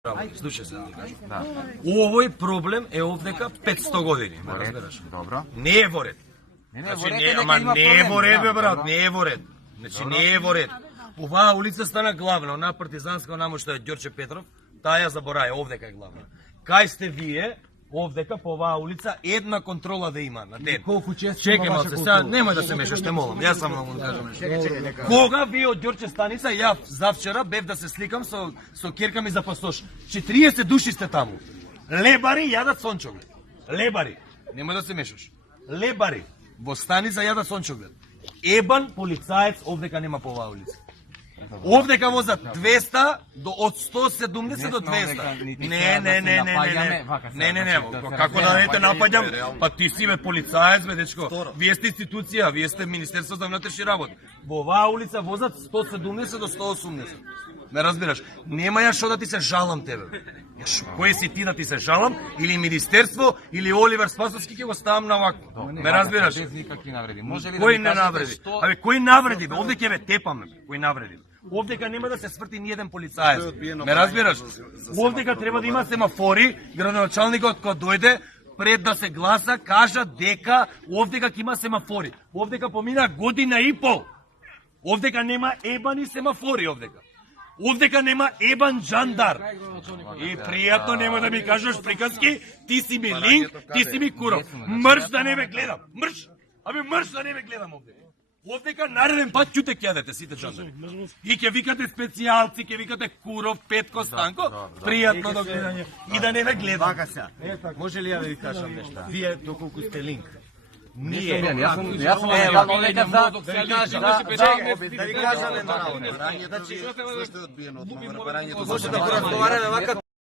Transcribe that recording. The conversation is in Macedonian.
Слушај се, да. Овој проблем е овдека 500 години, ме разбираш? Добро. Не е во ред. Значи не е во ред, бе брат, не е во ред. Значи не е во ред. Оваа улица стана главна, она партизанска, онамо што е Ѓорче Петров, таа ја забораја, овдека е главна. Кај сте вие? Овдека по оваа улица една контрола да има на ден. Колку често Чекај малце, сега немој да се мешаш, те молам. Јас само да кажам. Кога вие од Ѓорче станица, ја завчера бев да се сликам со керка ми за пасош. 40 души сте таму. Лебари јадат сончоглед. Лебари, немој да се мешаш. Лебари во станица јадат сончоглед. Ебан полицаец овдека нема по оваа улица. Овдека возат 200 од 170 до 200. Не. Како да не те напаѓам? Па ти си бе полицаец бе дечко. Вие сте институција, вие сте Министерство за внатрешни работи. Во оваа улица возат 170 до 180. Ме разбираш? Нема ја што да ти се жалам тебе. Кој си ти да ти се жалам? Или Министерство, или Оливер Спасовски ќе го ставам на вако. Ме разбираш? Без никакви навреди. Може ли Кој да не навреди? Абе, кој навреди бе? Овде ќе ве тепаме. Кој навреди? Овдека нема да се сврти ни еден полицаец. Ме разбираш? Овдека треба да има семафори, градоначалникот кога дојде пред да се гласа кажа дека овдека ќе има семафори. Овдека помина година и пол. Овдека нема ебани семафори овдека. Овдека нема ебан джандар. И пријатно нема да ми кажеш приказки, ти си ми линк, ти си ми куров. Мрш да не ве гледам. Мрш! Абе мрш да не ве гледам овдека. Овдека нареден пат ќуте ќе јадете сите джандари. И ќе викате специјалци, ќе викате Куров, Петко, Станко. Пријатно до гледање. И да не ве гледам. Вака се. Може ли ја да ви кажам нешта? Вие доколку сте линк. Ние, Јас сум евално дека за да ви кажам едно работа. Барањето ви што е одбиено од барањето. Може да поразговараме вака